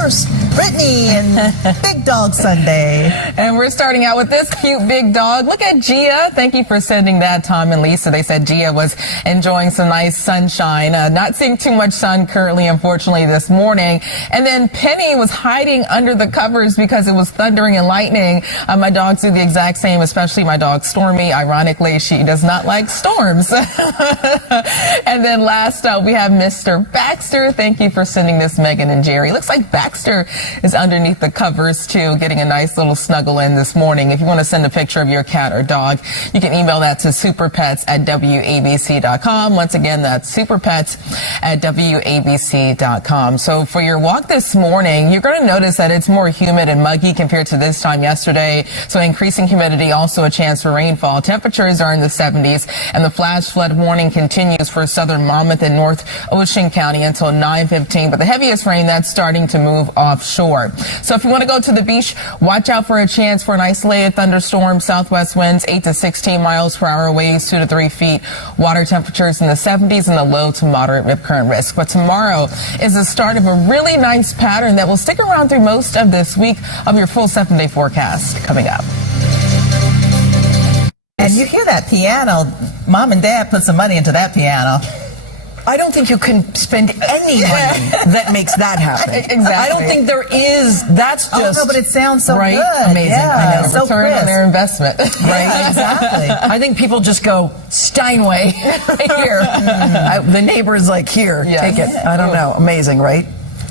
Brittany and Big Dog Sunday. And we're starting out with this cute big dog. Look at Gia. Thank you for sending that, Tom and Lisa. They said Gia was enjoying some nice sunshine. Not seeing too much sun currently, unfortunately, this morning. And then Penny was hiding under the covers because it was thundering and lightning. My dogs do the exact same, especially my dog Stormy. Ironically, she does not like storms. And then last up, we have Mr. Baxter. Thank you for sending this, Megan and Jerry. Looks like Baxter is underneath the covers too, getting a nice little snuggle in this morning. If you want to send a picture of your cat or dog, you can email that to superpets@wabc.com. Once again, that's superpets@wabc.com. So for your walk this morning, you're going to notice that it's more humid and muggy compared to this time yesterday. So increasing humidity, also a chance for rainfall. Temperatures are in the 70s, and the flash flood warning continues for southern Monmouth and North Ocean County until 9:15. But the heaviest rain, that's starting to move offshore. So if you want to go to the beach, watch out for a chance for an isolated thunderstorm. Southwest winds 8 to 16 miles per hour, waves 2 to 3 feet. Water temperatures in the 70s and a low to moderate rip current risk. But tomorrow is the start of a really nice pattern that will stick around through most of this week. Of your full 7-day forecast coming up. And you hear that piano. Mom and Dad put some money into that piano. I don't think you can spend any money that makes that happen. Exactly. I don't think there is. That's just. Oh, no, but it sounds so right? good. Amazing. Yeah, I know. so Return on their investment. Right? Exactly. I think people just go, Steinway, right here. The neighbor's like, here, take it. I don't know. Amazing, right?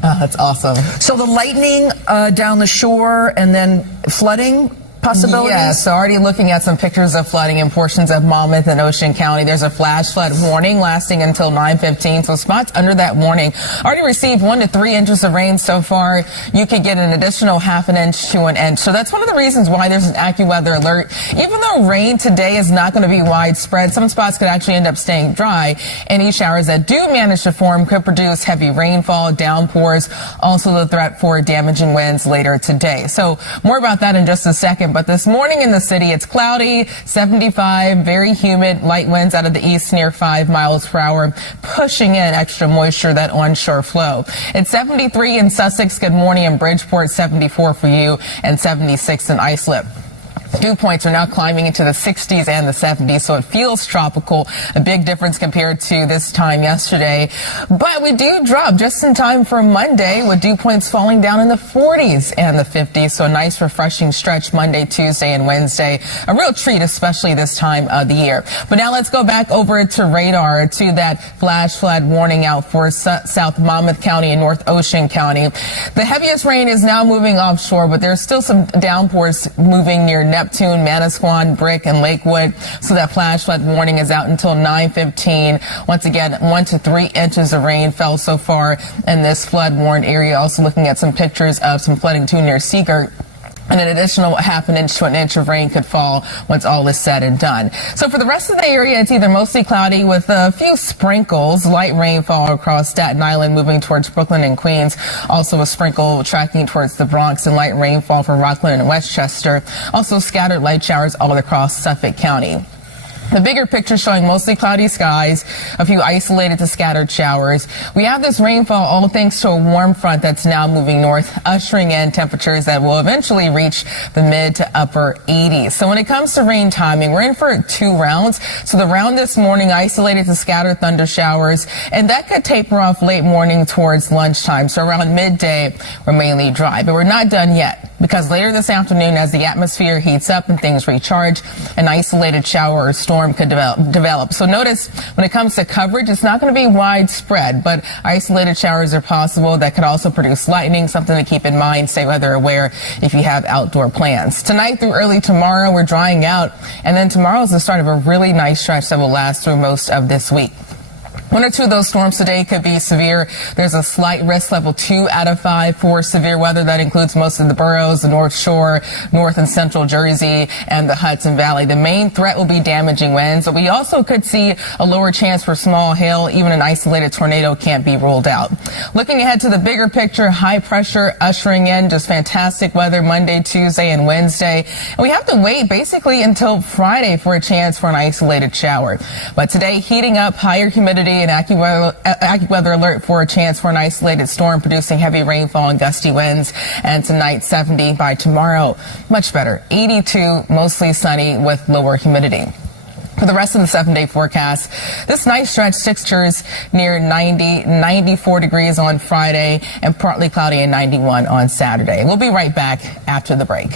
That's awesome. So the lightning down the shore and then flooding possibilities? Yeah, so already looking at some pictures of flooding in portions of Monmouth and Ocean County. There's a flash flood warning lasting until 9:15. So spots under that warning already received 1 to 3 inches of rain so far. You could get an additional ½ an inch to an inch. So that's one of the reasons why there's an AccuWeather alert. Even though rain today is not going to be widespread, some spots could actually end up staying dry. Any showers that do manage to form could produce heavy rainfall, downpours, also the threat for damaging winds later today. So more about that in just a second. But this morning in the city, it's cloudy, 75, very humid, light winds out of the east near 5 miles per hour, pushing in extra moisture, that onshore flow. It's 73 in Sussex. Good morning in Bridgeport, 74 for you, and 76 in Islip. Dew points are now climbing into the 60s and the 70s, so it feels tropical, a big difference compared to this time yesterday. But we do drop just in time for Monday, with dew points falling down in the 40s and the 50s, so a nice refreshing stretch Monday, Tuesday, and Wednesday. A real treat, especially this time of the year. But now let's go back over to radar, to that flash flood warning out for South Monmouth County and North Ocean County. The heaviest rain is now moving offshore, but there's still some downpours moving near Neptune, Manasquan, Brick, and Lakewood. So that flash flood warning is out until 9:15. Once again, 1 to 3 inches of rain fell so far in this flood warned area. Also looking at some pictures of some flooding too near Seagirt. And an additional ½ an inch to an inch of rain could fall once all is said and done. So for the rest of the area, it's either mostly cloudy with a few sprinkles, light rainfall across Staten Island moving towards Brooklyn and Queens. Also a sprinkle tracking towards the Bronx, and light rainfall for Rockland and Westchester. Also scattered light showers all across Suffolk County. The bigger picture showing mostly cloudy skies, a few isolated to scattered showers. We have this rainfall all thanks to a warm front that's now moving north, ushering in temperatures that will eventually reach the mid to upper 80s. So when it comes to rain timing, we're in for 2 rounds. So the round this morning, isolated to scattered thunder showers, and that could taper off late morning towards lunchtime. So around midday, we're mainly dry. But we're not done yet, because later this afternoon, as the atmosphere heats up and things recharge, an isolated shower or storm could develop. So notice when it comes to coverage, it's not going to be widespread, but isolated showers are possible that could also produce lightning, something to keep in mind. Stay weather aware if you have outdoor plans. Tonight through early tomorrow, we're drying out, and then tomorrow is the start of a really nice stretch that will last through most of this week. 1 or 2 of those storms today could be severe. There's a slight risk level 2 out of 5 for severe weather. That includes most of the boroughs, the North Shore, North and Central Jersey, and the Hudson Valley. The main threat will be damaging winds, but we also could see a lower chance for small hail. Even an isolated tornado can't be ruled out. Looking ahead to the bigger picture, high pressure ushering in just fantastic weather Monday, Tuesday, and Wednesday. And we have to wait basically until Friday for a chance for an isolated shower. But today, heating up, higher humidity, an AccuWeather alert for a chance for an isolated storm producing heavy rainfall and gusty winds. And tonight, 70 by tomorrow. Much better. 82, mostly sunny with lower humidity. For the rest of the 7-day forecast, this nice stretch fixtures near 90, 94 degrees on Friday, and partly cloudy and 91 on Saturday. We'll be right back after the break.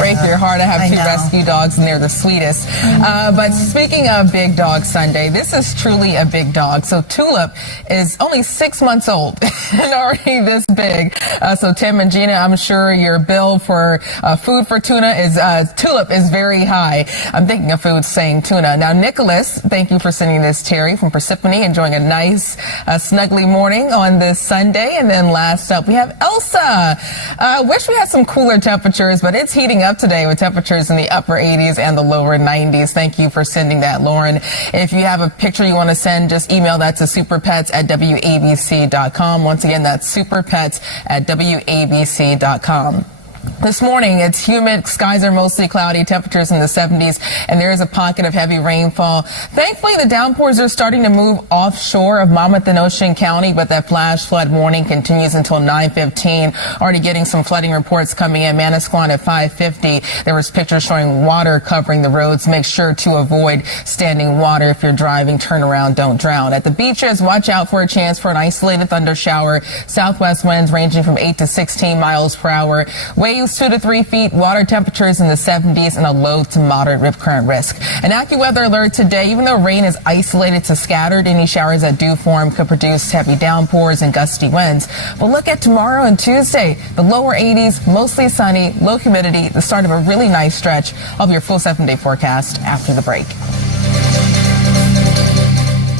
Break your heart. I have two rescue dogs, and they're the sweetest. But speaking of Big Dog Sunday, this is truly a big dog. So Tulip is only 6 months old and already this big. So Tim and Gina, I'm sure your bill for food for tuna is Tulip is very high. I'm thinking of food saying tuna. Now, Nicholas, thank you for sending this. Terry from Parsippany, enjoying a nice snuggly morning on this Sunday. And then last up, we have Elsa. Wish we had some cooler temperatures, but it's heating up today with temperatures in the upper 80s and the lower 90s. Thank you for sending that, Lauren. If you have a picture you want to send, just email that to superpets@wabc.com. Once again, that's superpets@wabc.com. This morning, it's humid. Skies are mostly cloudy. Temperatures in the 70s, and there is a pocket of heavy rainfall. Thankfully, the downpours are starting to move offshore of Monmouth and Ocean County, but that flash flood warning continues until 9:15. Already getting some flooding reports coming in. Manasquan at 5:50. There was pictures showing water covering the roads. Make sure to avoid standing water if you're driving. Turn around, don't drown. At the beaches, watch out for a chance for an isolated thunder shower. Southwest winds ranging from 8 to 16 miles per hour. Waves 2 to 3 feet, water temperatures in the 70s, and a low to moderate rip current risk. An AccuWeather alert today. Even though rain is isolated to scattered, any showers that do form could produce heavy downpours and gusty winds. But look at tomorrow and Tuesday. The lower 80s, mostly sunny, low humidity, the start of a really nice stretch. Of your full 7-day forecast after the break.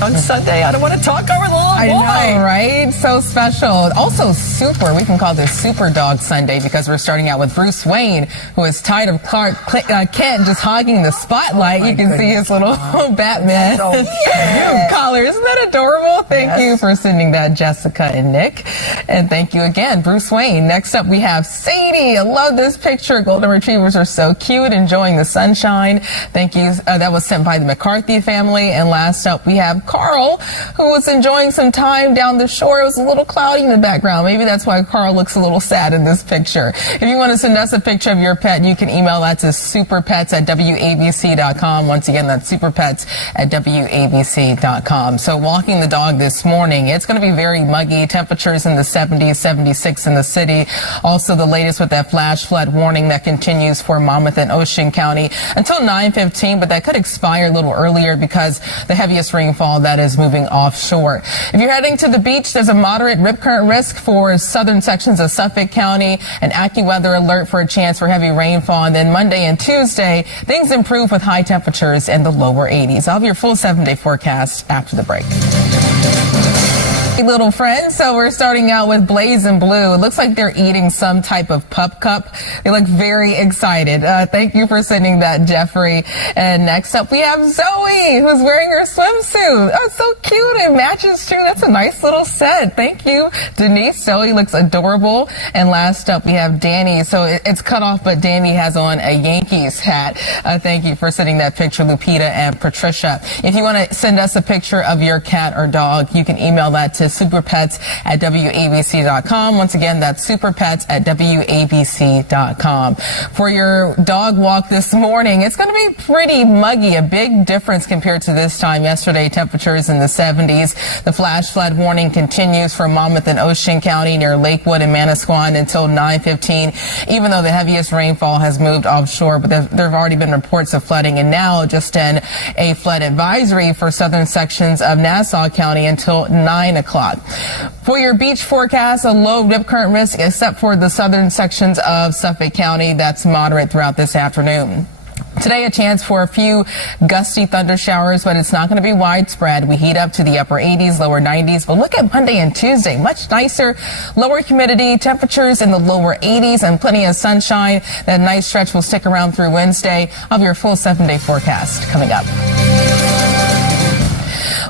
On Sunday, I don't want to talk over the little boy. I know, right? So special. Also super. We can call this Super Dog Sunday because we're starting out with Bruce Wayne, who is tired of Kent just hogging the spotlight. You can see his little Batman collar. Isn't that adorable? Thank you for sending that, Jessica and Nick. And thank you again, Bruce Wayne. Next up, we have Sadie. I love this picture. Golden Retrievers are so cute, enjoying the sunshine. Thank you. That was sent by the McCarthy family. And last up, we have Carl, who was enjoying some time down the shore. It was a little cloudy in the background. Maybe that's why Carl looks a little sad in this picture. If you want to send us a picture of your pet, you can email that to superpets@wabc.com. Once again, that's superpets@wabc.com. So walking the dog this morning, it's going to be very muggy. Temperatures in the 70s, 76 in the city. Also the latest with that flash flood warning that continues for Monmouth and Ocean County until 9:15, but that could expire a little earlier because the heaviest rainfall that is moving offshore. If you're heading to the beach, there's a moderate rip current risk for southern sections of Suffolk County, an AccuWeather alert for a chance for heavy rainfall, and then Monday and Tuesday, things improve with high temperatures in the lower 80s. I'll have your full 7-day forecast after the break. Little friends, so we're starting out with Blaze and Blue. It looks like they're eating some type of pup cup. They look very excited. Thank you for sending that, Jeffrey. And next up, we have Zoe, who's wearing her swimsuit. Oh, so cute. It matches too. That's a nice little set. Thank you, Denise. Zoe looks adorable. And last up, we have Danny. So it's cut off, but Danny has on a Yankees hat. Thank you for sending that picture, Lupita and Patricia. If you want to send us a picture of your cat or dog, you can email that to superpets@wabc.com. Once again, that's superpets@wabc.com. For your dog walk this morning, it's going to be pretty muggy, a big difference compared to this time yesterday. Temperatures in the 70s. The flash flood warning continues for Monmouth and Ocean County near Lakewood and Manasquan until 9:15, even though the heaviest rainfall has moved offshore. But there have already been reports of flooding, and now just in a flood advisory for southern sections of Nassau County until 9 o'clock. For your beach forecast, a low rip current risk except for the southern sections of Suffolk County. That's moderate throughout this afternoon. Today, a chance for a few gusty thunder showers, but it's not going to be widespread. We heat up to the upper 80s, lower 90s. But look at Monday and Tuesday. Much nicer, lower humidity, temperatures in the lower 80s, and plenty of sunshine. That nice stretch will stick around through Wednesday. I'll have your full 7-day forecast coming up.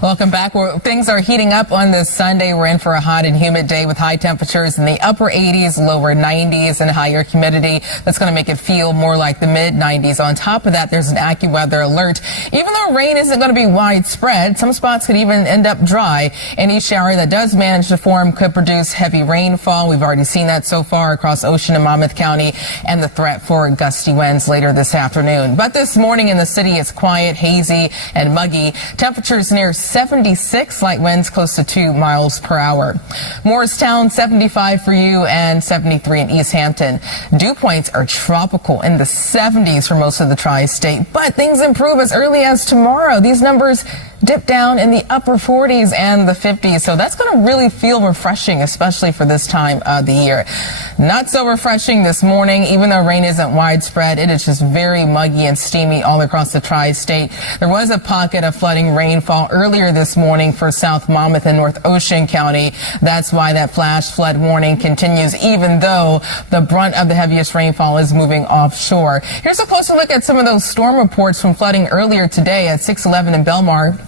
Welcome back. Things are heating up on this Sunday. We're in for a hot and humid day with high temperatures in the upper 80s, lower 90s, and higher humidity. That's going to make it feel more like the mid 90s. On top of that, there's an AccuWeather alert. Even though rain isn't going to be widespread, some spots could even end up dry. Any shower that does manage to form could produce heavy rainfall. We've already seen that so far across Ocean and Monmouth County, and the threat for gusty winds later this afternoon. But this morning in the city, it's quiet, hazy, and muggy. Temperatures near 76, light winds close to 2 miles per hour. Morristown, 75 for you, and 73 in East Hampton. Dew points are tropical in the 70s for most of the tri-state, but things improve as early as tomorrow. These numbers dip down in the upper 40s and the 50s, so that's going to really feel refreshing, especially for this time of the year. Not so refreshing this morning, even though rain isn't widespread. It is just very muggy and steamy all across the tri-state. There was a pocket of flooding rainfall earlier this morning for South Monmouth and North Ocean County. That's why that flash flood warning continues, even though the brunt of the heaviest rainfall is moving offshore. Here's a closer look at some of those storm reports from flooding earlier today at 611 in Belmar.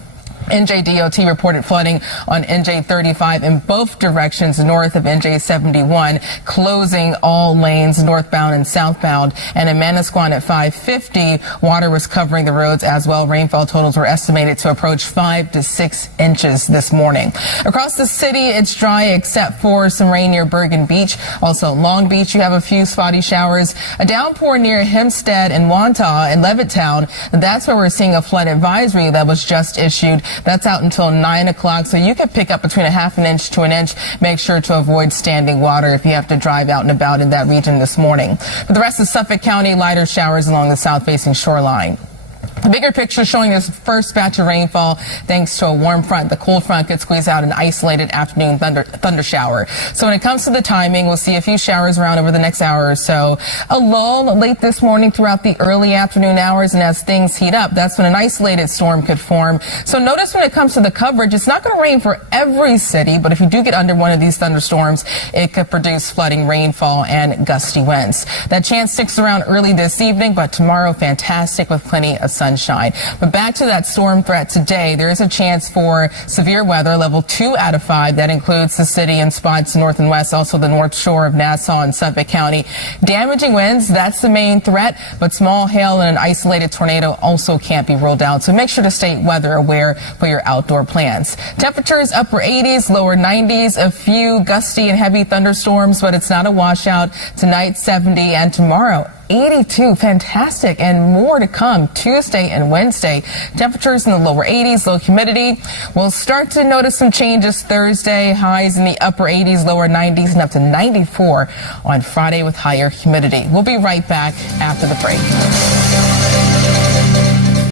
NJDOT reported flooding on NJ 35 in both directions north of NJ 71, closing all lanes northbound and southbound. And in Manasquan at 550, water was covering the roads as well. Rainfall totals were estimated to approach 5 to 6 inches this morning. Across the city, it's dry except for some rain near Bergen Beach. Also, Long Beach, you have a few spotty showers. A downpour near Hempstead and Wantagh and Levittown. That's where we're seeing a flood advisory that was just issued. That's out until 9 o'clock, so you can pick up between a half an inch to an inch. Make sure to avoid standing water if you have to drive out and about in that region this morning. For the rest of Suffolk County, lighter showers along the south-facing shoreline. The bigger picture showing this first batch of rainfall thanks to a warm front. The cold front could squeeze out an isolated afternoon thunder shower. So when it comes to the timing, we'll see a few showers around over the next hour or so. A lull late this morning throughout the early afternoon hours, and as things heat up, that's when an isolated storm could form. So notice when it comes to the coverage, it's not going to rain for every city, but if you do get under one of these thunderstorms, it could produce flooding rainfall and gusty winds. That chance sticks around early this evening, but tomorrow fantastic with plenty of sunshine. But back to that storm threat today, there is a chance for severe weather, level 2 out of 5. That includes the city and spots north and west, also the north shore of Nassau and Suffolk County. Damaging winds, that's the main threat, but small hail and an isolated tornado also can't be ruled out. So make sure to stay weather aware for your outdoor plans. Temperatures upper 80s, lower 90s, a few gusty and heavy thunderstorms, but it's not a washout. Tonight 70 and tomorrow 82, fantastic, and more to come Tuesday and Wednesday. Temperatures in the lower 80s, low humidity. We'll start to notice some changes Thursday, highs in the upper 80s, lower 90s, and up to 94 on Friday with higher humidity. We'll be right back after the break.